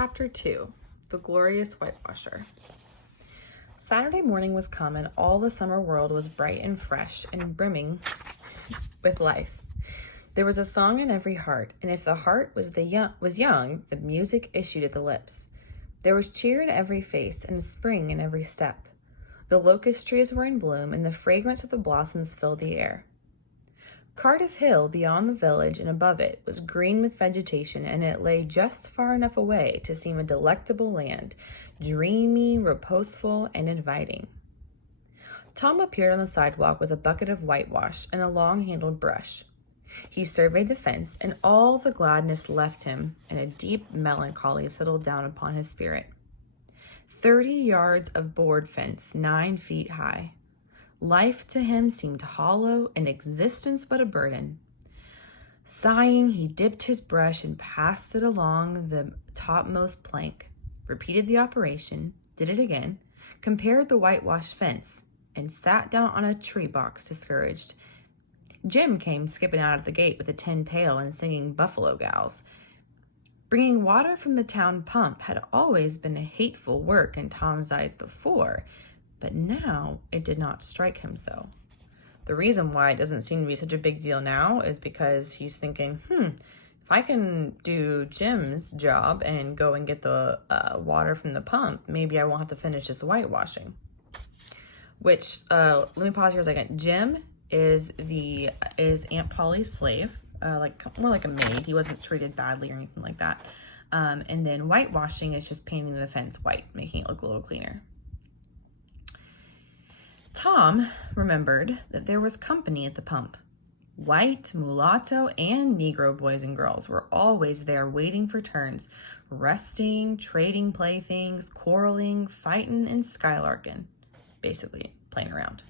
Chapter 2, The Glorious Whitewasher. Saturday morning was come, and all the summer world was bright and fresh and brimming with life. There was a song in every heart, and if the heart was young, the music issued at the lips. There was cheer in every face, and spring in every step. The locust trees were in bloom, and the fragrance of the blossoms filled the air. Cardiff Hill, beyond the village and above it, was green with vegetation, and it lay just far enough away to seem a delectable land, dreamy, reposeful, and inviting. Tom appeared on the sidewalk with a bucket of whitewash and a long-handled brush. He surveyed the fence, and all the gladness left him, and a deep melancholy settled down upon his spirit. 30 yards of board fence, 9 feet high. Life to him seemed hollow, and existence but a burden. Sighing, he dipped his brush and passed it along the topmost plank, repeated the operation, did it again, compared the whitewashed fence, and sat down on a tree box discouraged. Jim came skipping out of the gate with a tin pail and singing Buffalo Gals. Bringing water from the town pump had always been a hateful work in Tom's eyes before, but now it did not strike him so. The reason why it doesn't seem to be such a big deal now is because he's thinking, if I can do Jim's job and go and get the water from the pump, maybe I won't have to finish this whitewashing. Which, let me pause here a second. Jim is Aunt Polly's slave, more like a maid. He wasn't treated badly or anything like that. And then whitewashing is just painting the fence white, making it look a little cleaner. Tom remembered that there was company at the pump. White, mulatto, and Negro boys and girls were always there waiting for turns, resting, trading playthings, quarreling, fighting, and skylarking. Basically, playing around.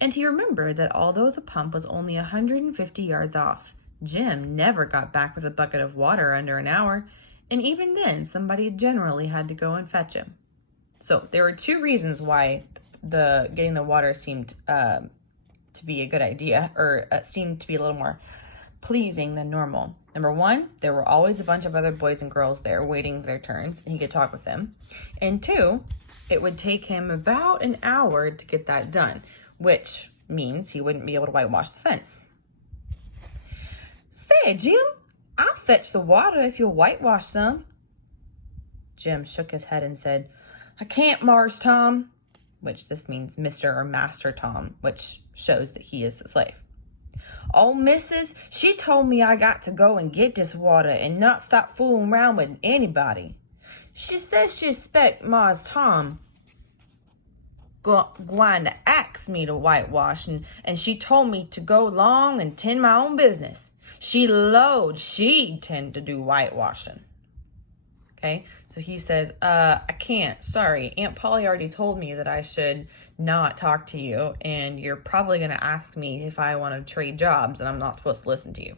And he remembered that although the pump was only 150 yards off, Jim never got back with a bucket of water under an hour, and even then somebody generally had to go and fetch him. So there were 2 reasons why getting the water seemed to be a good idea, or seemed to be a little more pleasing than normal. Number 1, there were always a bunch of other boys and girls there waiting their turns, and he could talk with them. And 2, it would take him about an hour to get that done, which means he wouldn't be able to whitewash the fence. Say, Jim, I'll fetch the water if you'll whitewash some. Jim shook his head and said, I can't, Mars Tom, which this means Mr. or Master Tom, which shows that he is the slave. Oh, missus, she told me I got to go and get this water and not stop fooling around with anybody. She says she expect Mars Tom going to ask me to whitewash, and she told me to go along and tend my own business. She lowed she'd tend to do whitewashing. Okay, so he says, I can't, sorry. Aunt Polly already told me that I should not talk to you, and you're probably going to ask me if I want to trade jobs, and I'm not supposed to listen to you.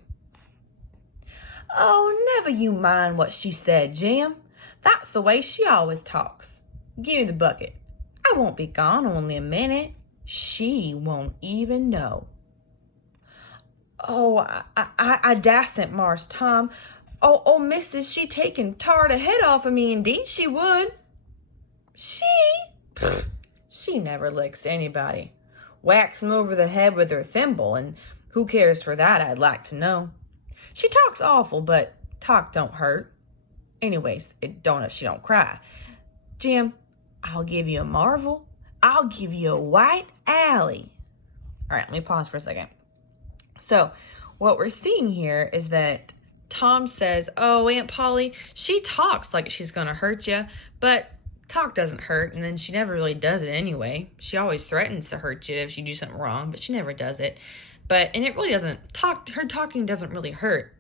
Oh, never you mind what she said, Jim. That's the way she always talks. Give me the bucket. I won't be gone only a minute. She won't even know. Oh, I dasn't, Mars Tom. Oh, missus, she taken tar the head off of me, indeed she would. She never licks anybody. Whacks 'em over the head with her thimble, and who cares for that, I'd like to know. She talks awful, but talk don't hurt. Anyways, it don't if she don't cry. Jim, I'll give you a marvel. I'll give you a white alley. All right, let me pause for a second. So what we're seeing here is that Tom says, oh, Aunt Polly, she talks like she's going to hurt you, but talk doesn't hurt, and then she never really does it anyway. She always threatens to hurt you if you do something wrong, but she never does it. And it really doesn't, her talking doesn't really hurt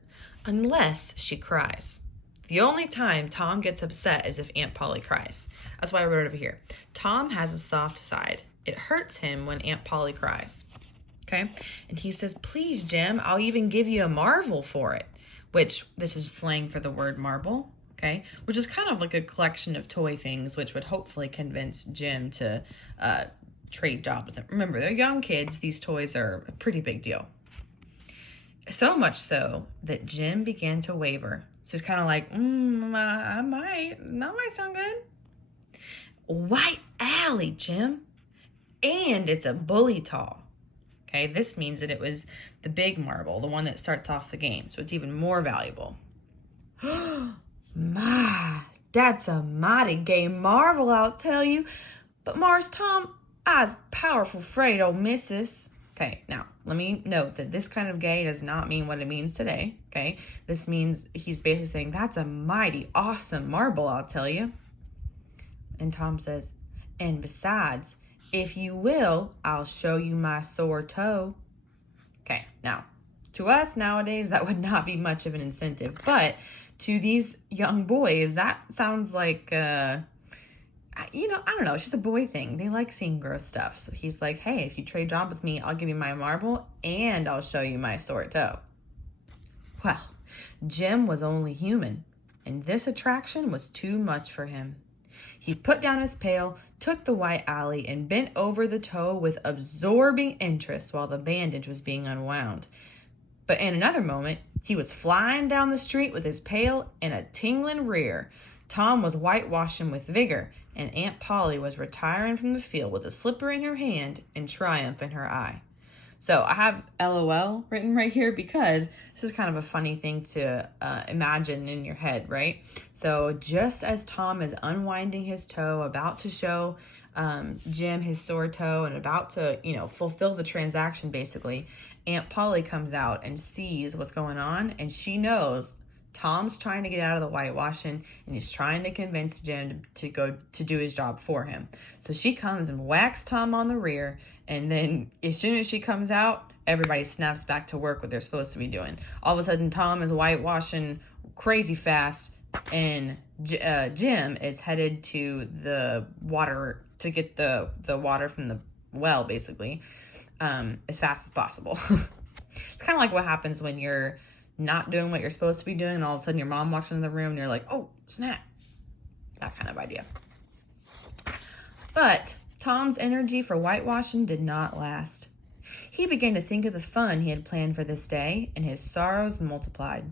unless she cries. The only time Tom gets upset is if Aunt Polly cries. That's why I wrote it over here. Tom has a soft side. It hurts him when Aunt Polly cries. Okay? And he says, please, Jim, I'll even give you a marvel for it. Which, this is slang for the word marble, okay? Which is kind of like a collection of toy things, which would hopefully convince Jim to trade jobs with them. Remember, they're young kids. These toys are a pretty big deal. So much so that Jim began to waver, So he's kind of like, I might. That might sound good. White alley, Jim. And it's a bully tall. Okay, this means that it was the big marble, the one that starts off the game. So it's even more valuable. My, that's a mighty gay marvel, I'll tell you. But Mars Tom, I's powerful afraid, old missus. Okay, now, let me note that this kind of gay does not mean what it means today, okay? This means he's basically saying, that's a mighty awesome marble, I'll tell you. And Tom says, and besides, if you will, I'll show you my sore toe. Okay, now, to us nowadays, that would not be much of an incentive, but to these young boys, that sounds like, I don't know, it's just a boy thing. They like seeing gross stuff. So he's like, hey, if you trade job with me, I'll give you my marble and I'll show you my sore toe. Well, Jim was only human, and this attraction was too much for him. He put down his pail, took the white alley, and bent over the toe with absorbing interest while the bandage was being unwound. But in another moment, he was flying down the street with his pail and a tingling rear. Tom was whitewashing with vigor, and Aunt Polly was retiring from the field with a slipper in her hand and triumph in her eye. So I have LOL written right here because this is kind of a funny thing to imagine in your head, right? So just as Tom is unwinding his toe, about to show Jim his sore toe and about to, fulfill the transaction basically, Aunt Polly comes out and sees what's going on, and she knows Tom's trying to get out of the whitewashing and he's trying to convince Jim to go to do his job for him. So she comes and whacks Tom on the rear, and then as soon as she comes out, everybody snaps back to work what they're supposed to be doing. All of a sudden, Tom is whitewashing crazy fast, and Jim is headed to the water to get the water from the well, basically, as fast as possible. It's kind of like what happens when you're not doing what you're supposed to be doing, and all of a sudden your mom walks into the room and you're like, oh, snap. That kind of idea. But Tom's energy for whitewashing did not last. He began to think of the fun he had planned for this day, and his sorrows multiplied.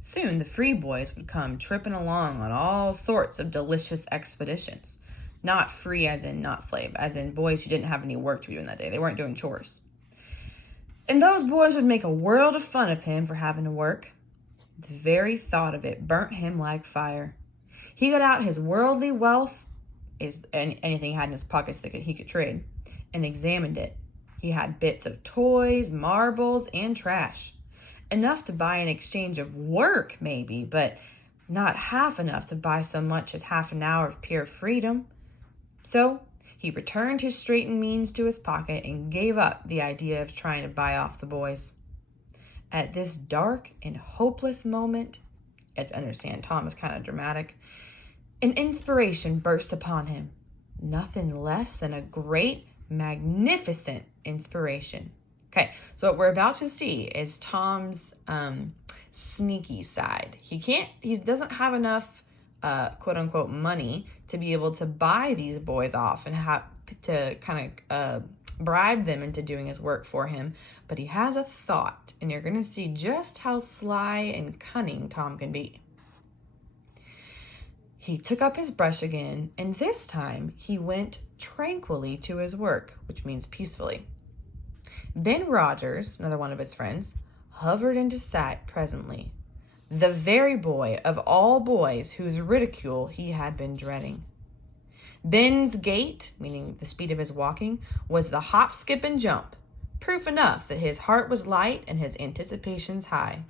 Soon the free boys would come tripping along on all sorts of delicious expeditions. Not free as in not slave, as in boys who didn't have any work to be doing that day. They weren't doing chores. And those boys would make a world of fun of him for having to work. The very thought of it burnt him like fire. He got out his worldly wealth, anything he had in his pockets that he could trade, and examined it. He had bits of toys, marbles, and trash. Enough to buy in exchange of work, maybe, but not half enough to buy so much as half an hour of pure freedom. So he returned his straitened means to his pocket and gave up the idea of trying to buy off the boys. At this dark and hopeless moment, you have to understand, Tom is kind of dramatic, an inspiration burst upon him. Nothing less than a great, magnificent inspiration. Okay, so what we're about to see is Tom's sneaky side. He doesn't have enough quote unquote money to be able to buy these boys off and have to kind of bribe them into doing his work for him, but he has a thought, and you're going to see just how sly and cunning Tom can be. He took up his brush again, and this time he went tranquilly to his work, which means peacefully. Ben Rogers, another one of his friends, hovered into sight presently. The very boy of all boys whose ridicule he had been dreading. Ben's gait, meaning the speed of his walking, was the hop, skip, and jump, proof enough that his heart was light and his anticipations high.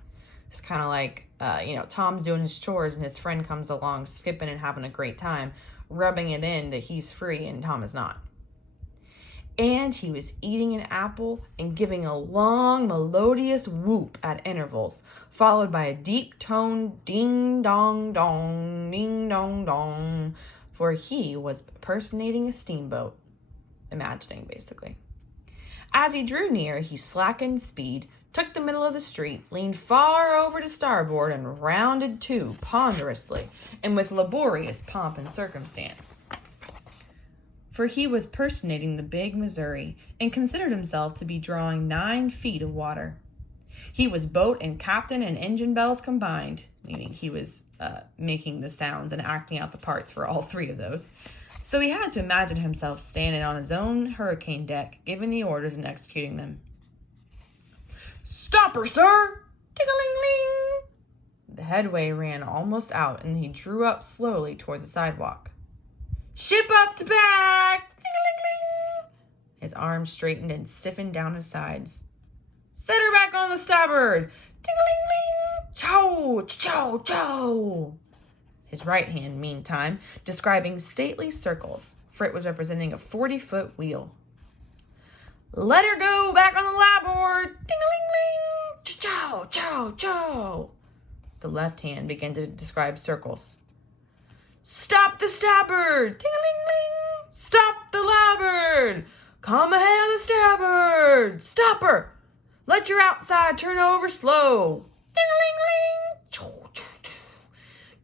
It's kind of like, Tom's doing his chores and his friend comes along skipping and having a great time, rubbing it in that he's free and Tom is not. And he was eating an apple and giving a long, melodious whoop at intervals, followed by a deep-toned ding-dong-dong, ding-dong-dong, for he was personating a steamboat, imagining, basically. As he drew near, he slackened speed, took the middle of the street, leaned far over to starboard, and rounded to ponderously and with laborious pomp and circumstance. For he was personating the big Missouri and considered himself to be drawing 9 feet of water. He was boat and captain and engine bells combined, meaning he was making the sounds and acting out the parts for all three of those. So he had to imagine himself standing on his own hurricane deck, giving the orders and executing them. "Stop her, sir! Ting-a-ling-ling!" The headway ran almost out, and he drew up slowly toward the sidewalk. "Ship up to back! Ting-a-ling-ling!" His arms straightened and stiffened down his sides. "Set her back on the starboard! Ting-a-ling-ling! Chow! Chow! Chow!" His right hand, meantime, describing stately circles, for it was representing a 40-foot wheel. "Let her go back on the larboard! Ting-a-ling-ling! Chow! Chow! Chow!" The left hand began to describe circles. "Stop the starboard! Ting-a-ling-ling! Stop the larboard! Come ahead on the starboard! Stop her! Let your outside turn over slow! Ting-a-ling-ling!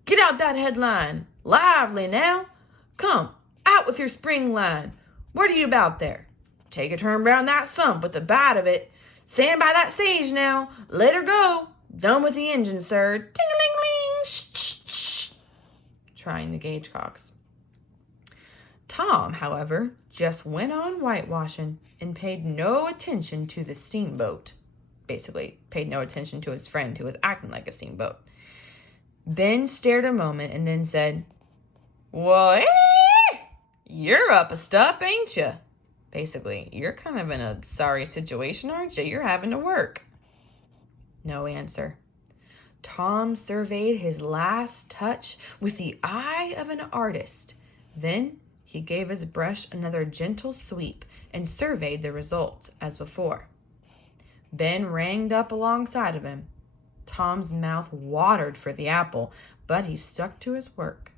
Get out that headline! Lively now! Come, out with your spring line! What are you about there? Take a turn round that sump with the bite of it. Stand by that stage now! Let her go! Done with the engine, sir! Ting-a-ling-ling! Shh! Trying the gauge cocks. Tom, however, just went on whitewashing and paid no attention to the steamboat. Basically, paid no attention to his friend who was acting like a steamboat. Ben stared a moment and then said, "Well, you're up a stup, ain't you? Basically, you're kind of in a sorry situation, aren't you? You're having to work." No answer. Tom surveyed his last touch with the eye of an artist. Then he gave his brush another gentle sweep and surveyed the result as before. Ben ranged up alongside of him. Tom's mouth watered for the apple, but he stuck to his work.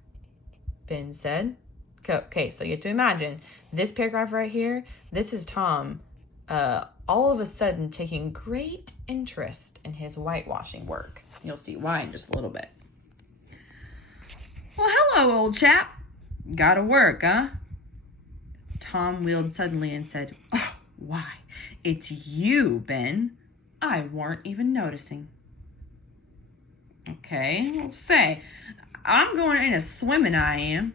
Ben said, okay, so you have to imagine this paragraph right here. This is Tom all of a sudden taking great interest in his whitewashing work. You'll see why in just a little bit. "Well, hello, old chap. Gotta work, huh?" Tom wheeled suddenly and said, "Oh, why, it's you, Ben. I weren't even noticing." "Okay, well, say, I'm going in a swimming, I am.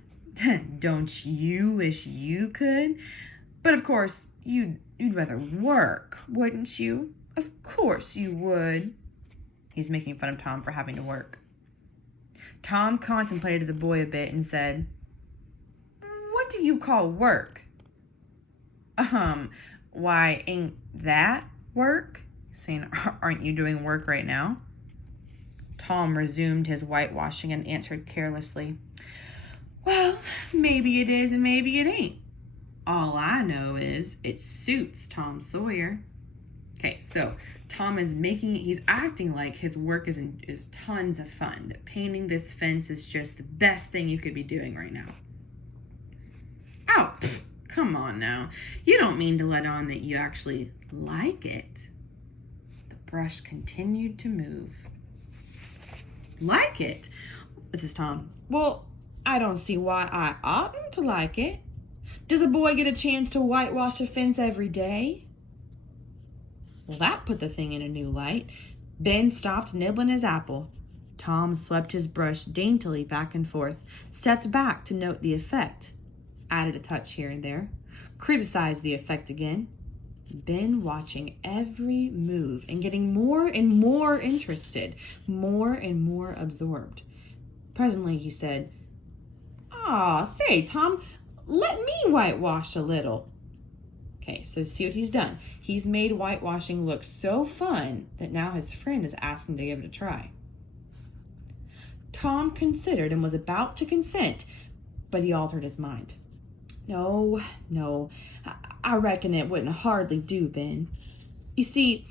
Don't you wish you could? But of course, you'd rather work, wouldn't you? Of course you would." He's making fun of Tom for having to work. Tom contemplated the boy a bit and said, "What do you call work?" Why, ain't that work?" Saying, "Aren't you doing work right now?" Tom resumed his whitewashing and answered carelessly, "Well, maybe it is and maybe it ain't. All I know is it suits Tom Sawyer." Okay, so Tom is he's acting like his work is tons of fun, that painting this fence is just the best thing you could be doing right now. "Oh, come on now. You don't mean to let on that you actually like it." The brush continued to move. "Like it?" This is Tom. "Well, I don't see why I oughtn't to like it. Does a boy get a chance to whitewash a fence every day?" Well, that put the thing in a new light. Ben stopped nibbling his apple. Tom swept his brush daintily back and forth, stepped back to note the effect, added a touch here and there, criticized the effect again. Ben watching every move and getting more and more interested, more and more absorbed. Presently he said, Say, Tom, let me whitewash a little." Okay, so see what he's done. He's made whitewashing look so fun that now his friend is asking to give it a try. Tom considered and was about to consent, but he altered his mind. No, I reckon it wouldn't hardly do, Ben. You see,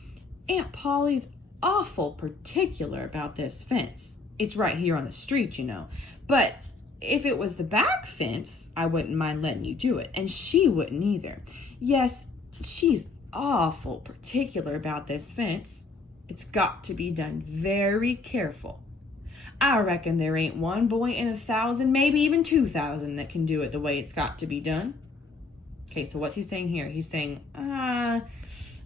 Aunt Polly's awful particular about this fence. It's right here on the street, you know. But if it was the back fence, I wouldn't mind letting you do it, and she wouldn't either. Yes, she's awful particular about this fence. It's got to be done very careful. I reckon there ain't one boy in 1,000, maybe even 2,000 that can do it the way it's got to be done. Okay, so what's he saying here? He's saying,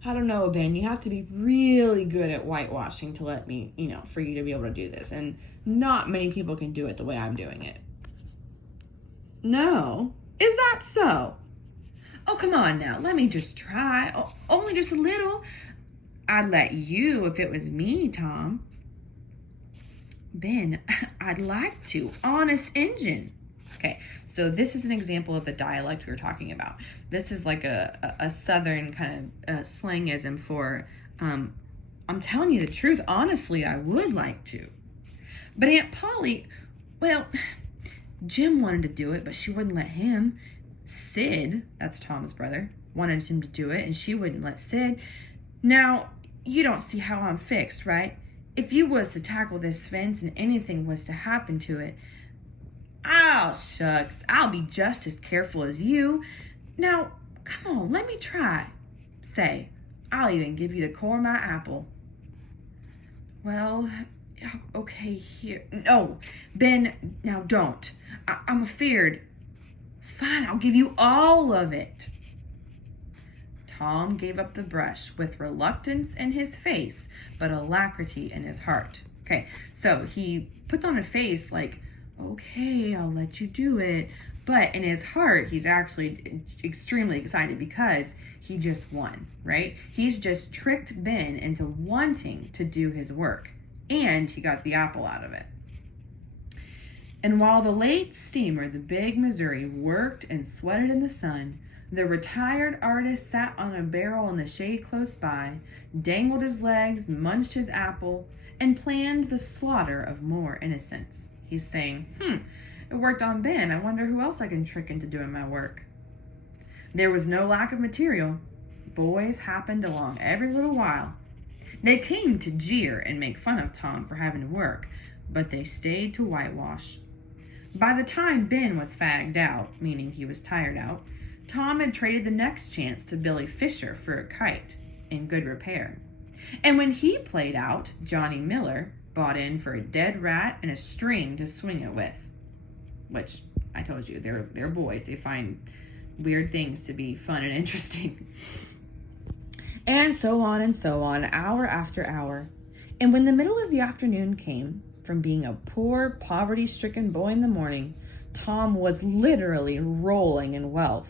I don't know, Ben, you have to be really good at whitewashing to let me, for you to be able to do this. And not many people can do it the way I'm doing it. No? Is that so? Oh, come on now. Let me just try. Oh, only just a little. I'd let you if it was me, Tom. Ben, I'd like to. Honest Injun. Okay, so this is an example of the dialect we were talking about. This is like a southern kind of slangism for, I'm telling you the truth. Honestly, I would like to. But Aunt Polly, well, Jim wanted to do it, but she wouldn't let him. Sid, that's Tom's brother, wanted him to do it, and she wouldn't let Sid. Now, you don't see how I'm fixed, right? If you was to tackle this fence and anything was to happen to it, oh, shucks, I'll be just as careful as you. Now, come on, let me try. Say, I'll even give you the core of my apple. Well, okay, here. No, Ben, now don't. I'm afeared. Fine, I'll give you all of it. Tom gave up the brush with reluctance in his face, but alacrity in his heart. Okay, so he puts on a face like, okay, I'll let you do it. But in his heart, he's actually extremely excited because he just won, right? He's just tricked Ben into wanting to do his work, and he got the apple out of it. And while the late steamer, the Big Missouri, worked and sweated in the sun, the retired artist sat on a barrel in the shade close by, dangled his legs, munched his apple, and planned the slaughter of more innocents. He's saying, it worked on Ben. I wonder who else I can trick into doing my work. There was no lack of material. Boys happened along every little while. They came to jeer and make fun of Tom for having to work, but they stayed to whitewash. By the time Ben was fagged out, meaning he was tired out, Tom had traded the next chance to Billy Fisher for a kite in good repair. And when he played out, Johnny Miller bought in for a dead rat and a string to swing it with. Which, I told you, they're boys. They find weird things to be fun and interesting. And so on, hour after hour. And when the middle of the afternoon came, from being a poor, poverty-stricken boy in the morning, Tom was literally rolling in wealth.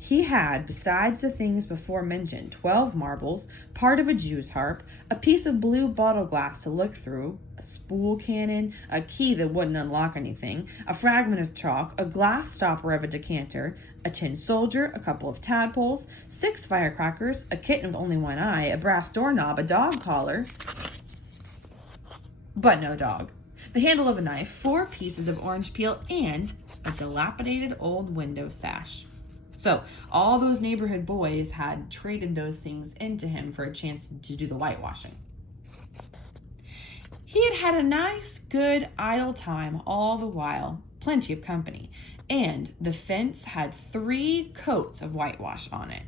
He had, besides the things before mentioned, 12 marbles, part of a Jew's harp, a piece of blue bottle glass to look through, a spool cannon, a key that wouldn't unlock anything, a fragment of chalk, a glass stopper of a decanter, a tin soldier, a couple of tadpoles, 6 firecrackers, a kitten with only one eye, a brass doorknob, a dog collar, but no dog, the handle of a knife, 4 pieces of orange peel, and a dilapidated old window sash. So all those neighborhood boys had traded those things into him for a chance to do the whitewashing. He had had a nice, good, idle time all the while, plenty of company, and the fence had 3 coats of whitewash on it.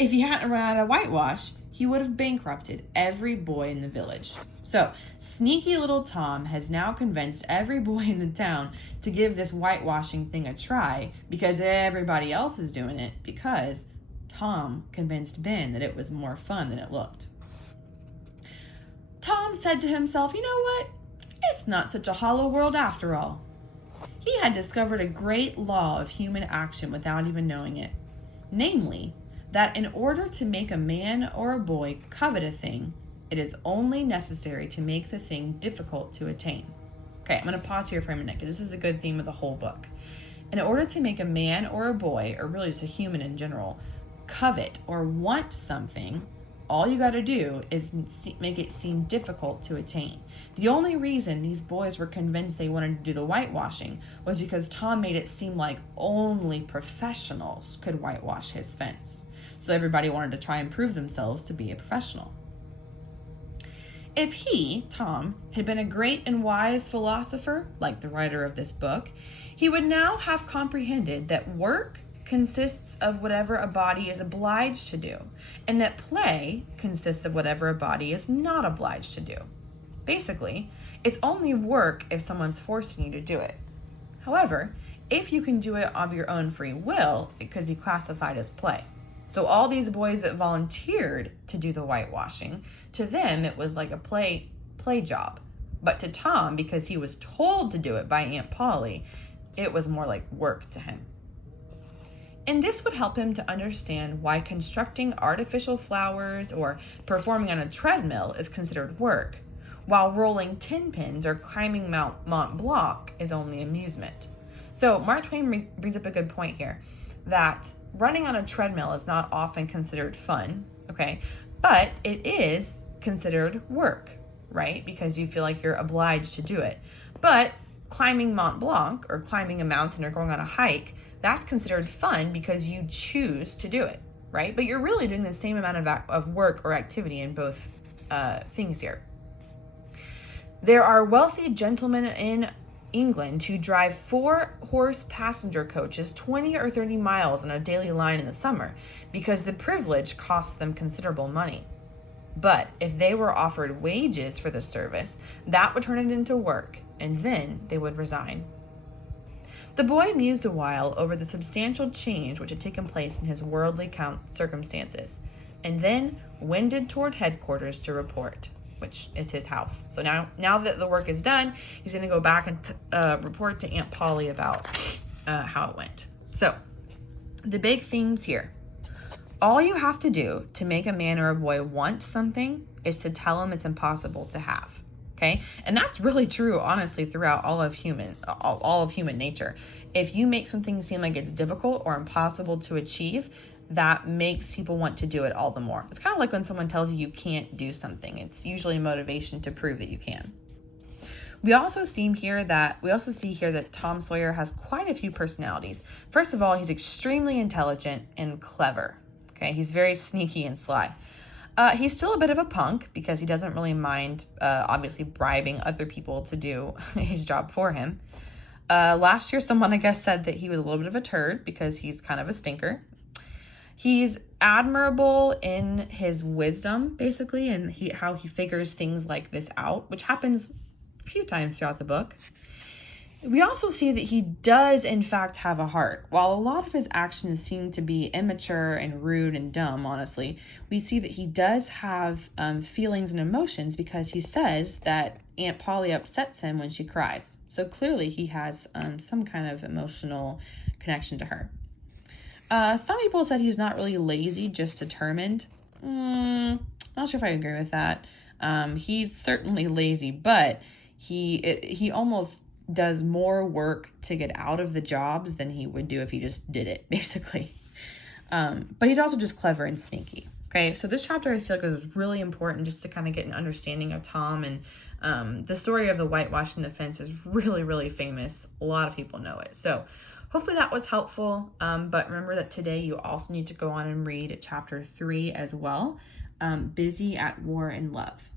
If he hadn't run out of whitewash, he would have bankrupted every boy in the village. So, sneaky little Tom has now convinced every boy in the town to give this whitewashing thing a try because everybody else is doing it, because Tom convinced Ben that it was more fun than it looked. Tom said to himself, you know what? It's not such a hollow world after all. He had discovered a great law of human action without even knowing it. Namely, that in order to make a man or a boy covet a thing, it is only necessary to make the thing difficult to attain. Okay, I'm going to pause here for a minute because this is a good theme of the whole book. In order to make a man or a boy, or really just a human in general, covet or want something, all you got to do is make it seem difficult to attain. The only reason these boys were convinced they wanted to do the whitewashing was because Tom made it seem like only professionals could whitewash his fence. So everybody wanted to try and prove themselves to be a professional. If he, Tom, had been a great and wise philosopher, like the writer of this book, he would now have comprehended that work consists of whatever a body is obliged to do, and that play consists of whatever a body is not obliged to do. Basically, it's only work if someone's forcing you to do it. However, if you can do it of your own free will, it could be classified as play. So all these boys that volunteered to do the whitewashing, to them it was like a play job. But to Tom, because he was told to do it by Aunt Polly, it was more like work to him. And this would help him to understand why constructing artificial flowers or performing on a treadmill is considered work, while rolling 10 pins or climbing Mont Blanc is only amusement. So Mark Twain brings up a good point here, that running on a treadmill is not often considered fun, okay? But it is considered work, right? Because you feel like you're obliged to do it. But climbing Mont Blanc or climbing a mountain or going on a hike, that's considered fun because you choose to do it, right? But you're really doing the same amount of work or activity in both things here. There are wealthy gentlemen in England who drive 4-horse passenger coaches 20 or 30 miles on a daily line in the summer because the privilege costs them considerable money. But if they were offered wages for the service, that would turn it into work, and then they would resign. The boy mused a while over the substantial change which had taken place in his worldly circumstances, and then wended toward headquarters to report, which is his house. So now that the work is done, he's going to go back and report to Aunt Polly about how it went. So, the big themes here. All you have to do to make a man or a boy want something is to tell him it's impossible to have. Okay? And that's really true, honestly, throughout all of human nature. If you make something seem like it's difficult or impossible to achieve, that makes people want to do it all the more. It's kind of like when someone tells you you can't do something. It's usually a motivation to prove that you can. We also see here that Tom Sawyer has quite a few personalities. First of all, he's extremely intelligent and clever. Okay, he's very sneaky and sly. He's still a bit of a punk because he doesn't really mind, obviously, bribing other people to do his job for him. Last year, someone, I guess, said that he was a little bit of a turd because he's kind of a stinker. He's admirable in his wisdom, basically, and how he figures things like this out, which happens a few times throughout the book. We also see that he does, in fact, have a heart. While a lot of his actions seem to be immature and rude and dumb, honestly, we see that he does have feelings and emotions because he says that Aunt Polly upsets him when she cries. So clearly he has some kind of emotional connection to her. Some people said he's not really lazy, just determined. Not sure if I agree with that. He's certainly lazy, but he almost does more work to get out of the jobs than he would do if he just did it, basically. But he's also just clever and sneaky. Okay, so this chapter I feel like is really important just to kind of get an understanding of Tom, and the story of the whitewashing the fence is really, really famous. A lot of people know it. So hopefully that was helpful, but remember that today you also need to go on and read chapter 3 as well, Busy at War and Love.